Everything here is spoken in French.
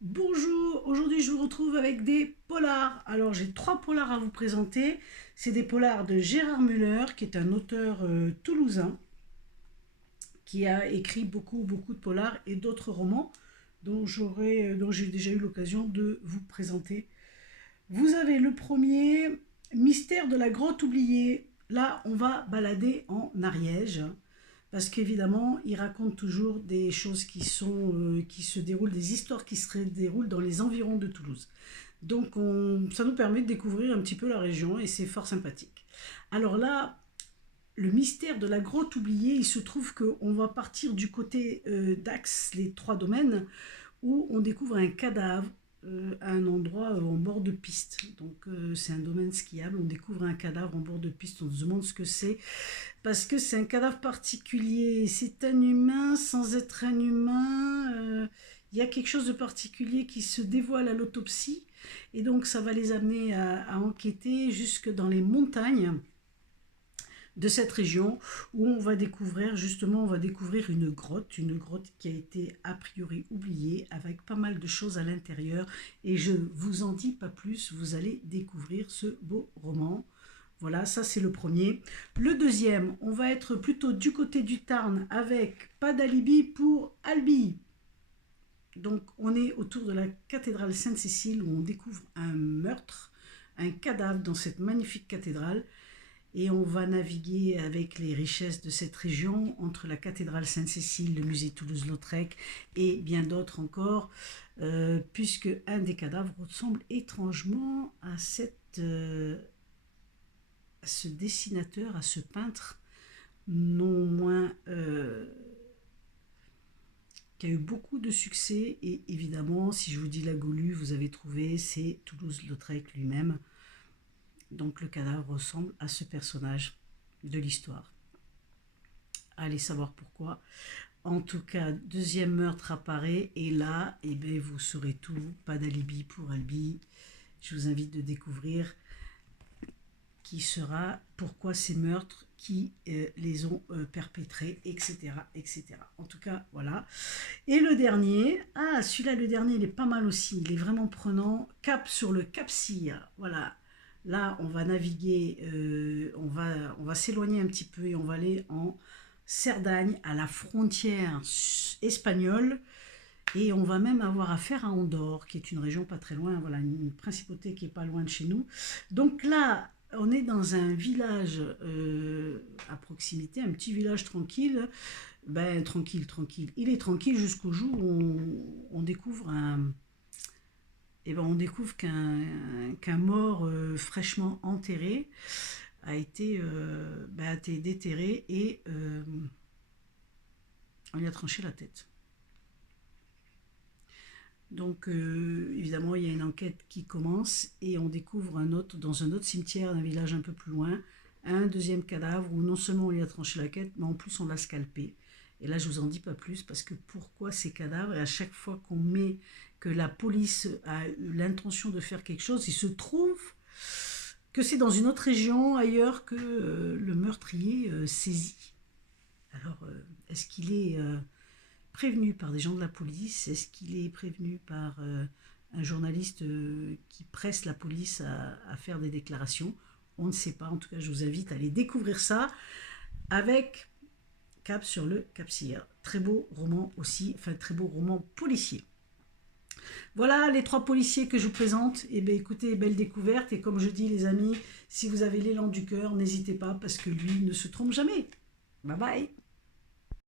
Bonjour, aujourd'hui je vous retrouve avec des polars. Alors j'ai trois polars à vous présenter. C'est des polars de Gérard Müller, qui est un auteur toulousain, qui a écrit beaucoup de polars et d'autres romans dont j'ai déjà eu l'occasion de vous présenter. Vous avez le premier, Mystère de la grotte oubliée. Là, on va balader en Ariège, parce qu'évidemment, il raconte toujours des choses qui se déroulent, des histoires qui se déroulent dans les environs de Toulouse. Donc, ça nous permet de découvrir un petit peu la région et c'est fort sympathique. Alors là, le mystère de la grotte oubliée, il se trouve qu'on va partir du côté d'Axe, les trois domaines, où on découvre un cadavre à un endroit en bord de piste. Donc c'est un domaine skiable, on découvre un cadavre en bord de piste, on se demande ce que c'est, parce que c'est un cadavre particulier, c'est un humain sans être un humain, il y a quelque chose de particulier qui se dévoile à l'autopsie, et donc ça va les amener à enquêter jusque dans les montagnes de cette région, où on va découvrir une grotte qui a été a priori oubliée, avec pas mal de choses à l'intérieur, et je vous en dis pas plus, vous allez découvrir ce beau roman. Voilà, ça c'est le premier. Le deuxième, on va être plutôt du côté du Tarn, avec Pas d'alibi pour Albi. Donc on est autour de la cathédrale Sainte-Cécile, où on découvre un meurtre, un cadavre dans cette magnifique cathédrale, et on va naviguer avec les richesses de cette région entre la cathédrale Sainte-Cécile, le musée Toulouse-Lautrec et bien d'autres encore, puisque un des cadavres ressemble étrangement à ce dessinateur, à ce peintre, non moins qui a eu beaucoup de succès. Et évidemment, si je vous dis la Goulue, vous avez trouvé, c'est Toulouse-Lautrec lui-même. Donc le cadavre ressemble à ce personnage de l'histoire. Allez savoir pourquoi. En tout cas, deuxième meurtre apparaît, et là, eh bien, vous saurez tout. Pas d'alibi pour Albi. Je vous invite de découvrir qui sera, pourquoi ces meurtres, qui les ont perpétrés, etc., etc. En tout cas, voilà. Et le dernier, celui-là, le dernier, il est pas mal aussi. Il est vraiment prenant. Cap sur le Cap Cyr. Voilà. Là, on va naviguer, on va s'éloigner un petit peu et on va aller en Cerdagne, à la frontière espagnole. Et on va même avoir affaire à Andorre, qui est une région pas très loin, voilà, une principauté qui est pas loin de chez nous. Donc là, on est dans un village à proximité, un petit village tranquille. Ben tranquille. Il est tranquille jusqu'au jour où on découvre on découvre qu'un mort fraîchement enterré a été déterré, et on lui a tranché la tête. Donc évidemment, il y a une enquête qui commence, et on découvre dans un autre cimetière d'un village un peu plus loin, un deuxième cadavre où non seulement on lui a tranché la tête, mais en plus on l'a scalpé. Et là, je vous en dis pas plus, parce que pourquoi ces cadavres? Et à chaque fois que la police a eu l'intention de faire quelque chose, il se trouve que c'est dans une autre région ailleurs que le meurtrier saisit. Alors, est-ce qu'il est prévenu par des gens de la police? Est-ce qu'il est prévenu par un journaliste qui presse la police à faire des déclarations? On ne sait pas. En tout cas, je vous invite à aller découvrir ça avec Cap sur le Cap Cyr. Très beau roman aussi, enfin très beau roman policier. Voilà les trois policiers que je vous présente. Et bien écoutez, belle découverte. Et comme je dis les amis, si vous avez l'élan du cœur, n'hésitez pas, parce que lui ne se trompe jamais. Bye bye.